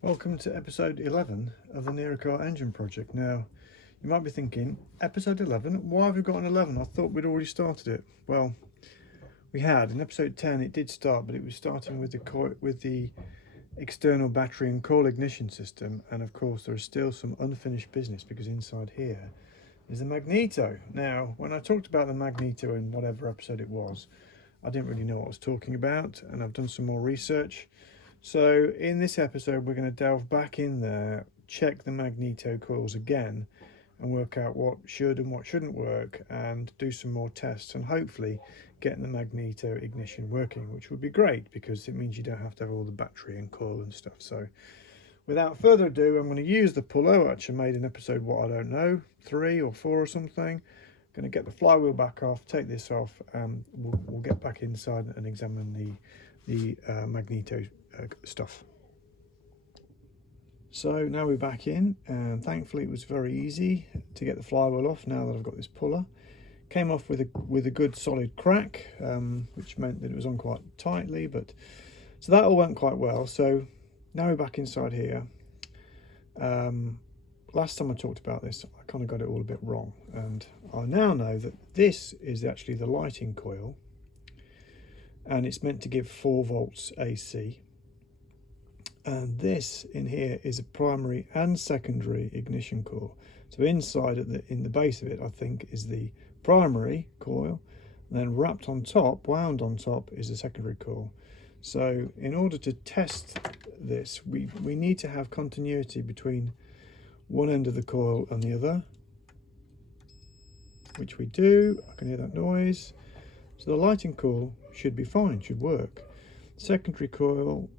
Welcome to episode 11 of the Ner-a-car Engine project. Now, you might be thinking, episode 11? Why have we got an 11? I thought we'd already started it. Well, we had. In episode 10 it did start, but it was starting with the external battery and coil ignition system, and of course there is still some unfinished business because inside here is the Magneto. Now, when I talked about the Magneto in whatever episode it was, I didn't really know what I was talking about, and I've done some more research. So in this episode we're going to delve back in there, check the Magneto coils again and work out what should and what shouldn't work, and do some more tests and hopefully get the Magneto ignition working, which would be great because it means you don't have to have all the battery and coil and stuff. So without further ado, I'm going to use the puller, which I made in episode, I don't know, 3 or 4 or something. Going to get the flywheel back off, take this off, and we'll get back inside and examine the Magneto stuff. So now we're back in, and thankfully it was very easy to get the flywheel off now that I've got this puller. Came off with a good solid crack, which meant that it was on quite tightly, but so that all went quite well. So now we're back inside here. Last time I talked about this, I kind of got it all a bit wrong, and I now know that this is actually the lighting coil, and it's meant to give 4 volts AC. And this in here is a primary and secondary ignition coil. So inside in the base of it, I think, is the primary coil, and then wrapped on top, wound on top, is the secondary coil. So in order to test this, we need to have continuity between one end of the coil and the other, which we do. I can hear that noise. So the lighting coil should be fine, should work. Secondary coil,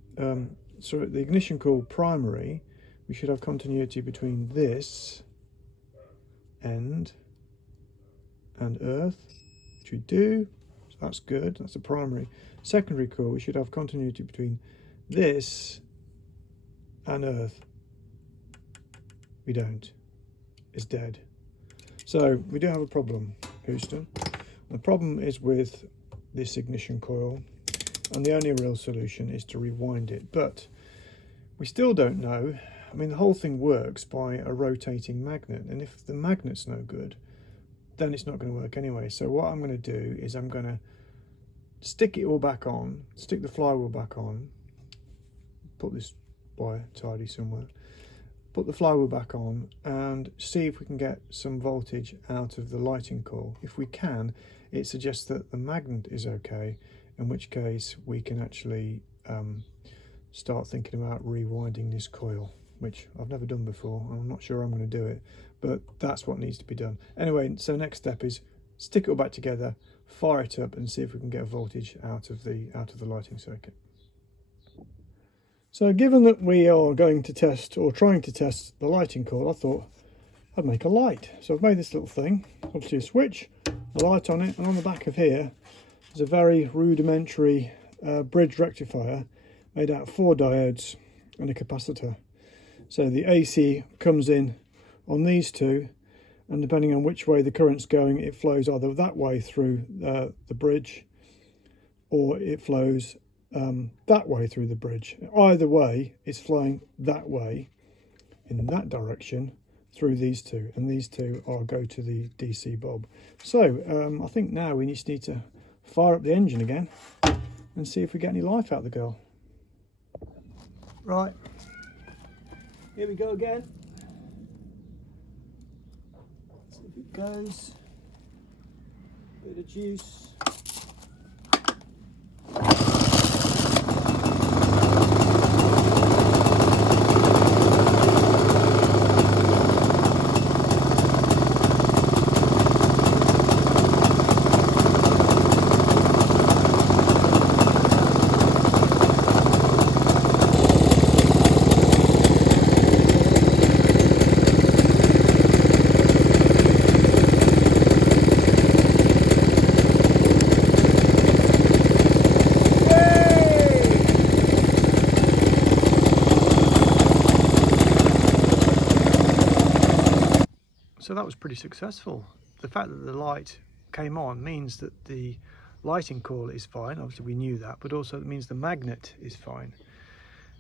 so the ignition coil primary, we should have continuity between this end and earth, which we do, so that's good, that's the primary. Secondary coil, we should have continuity between this and earth. We don't, it's dead. So we do have a problem, Houston. The problem is with this ignition coil, and the only real solution is to rewind it, but we still don't know. I mean, the whole thing works by a rotating magnet, and if the magnet's no good, then it's not going to work anyway. So what I'm going to do is I'm going to stick it all back on, stick the flywheel back on, put this wire tidy somewhere, put the flywheel back on, and see if we can get some voltage out of the lighting coil. If we can, it suggests that the magnet is okay, in which case we can actually start thinking about rewinding this coil, which I've never done before. I'm not sure I'm going to do it, but that's what needs to be done. Anyway, so next step is stick it all back together, fire it up, and see if we can get a voltage out of the lighting circuit. So given that we are going to test, or trying to test, the lighting coil, I thought I'd make a light. So I've made this little thing, obviously a switch, a light on it, and on the back of here there's a very rudimentary bridge rectifier made out of 4 diodes and a capacitor. So the AC comes in on these two, and depending on which way the current's going, it flows either that way through the bridge, or it flows that way through the bridge. Either way, it's flowing that way, in that direction, through these two, and these two are go to the DC bulb. So I think now we just need to fire up the engine again and see if we get any life out of the girl. Right, here we go again. See if it goes. Bit of juice. So that was pretty successful. The fact that the light came on means that the lighting coil is fine. Obviously we knew that, but also it means the magnet is fine.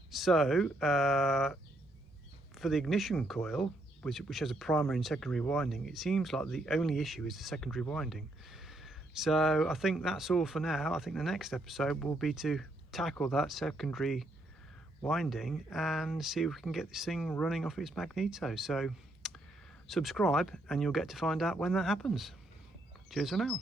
So for the ignition coil, which has a primary and secondary winding, it seems like the only issue is the secondary winding. So I think that's all for now. I think the next episode will be to tackle that secondary winding and see if we can get this thing running off its magneto. So subscribe and you'll get to find out when that happens. Cheers for now.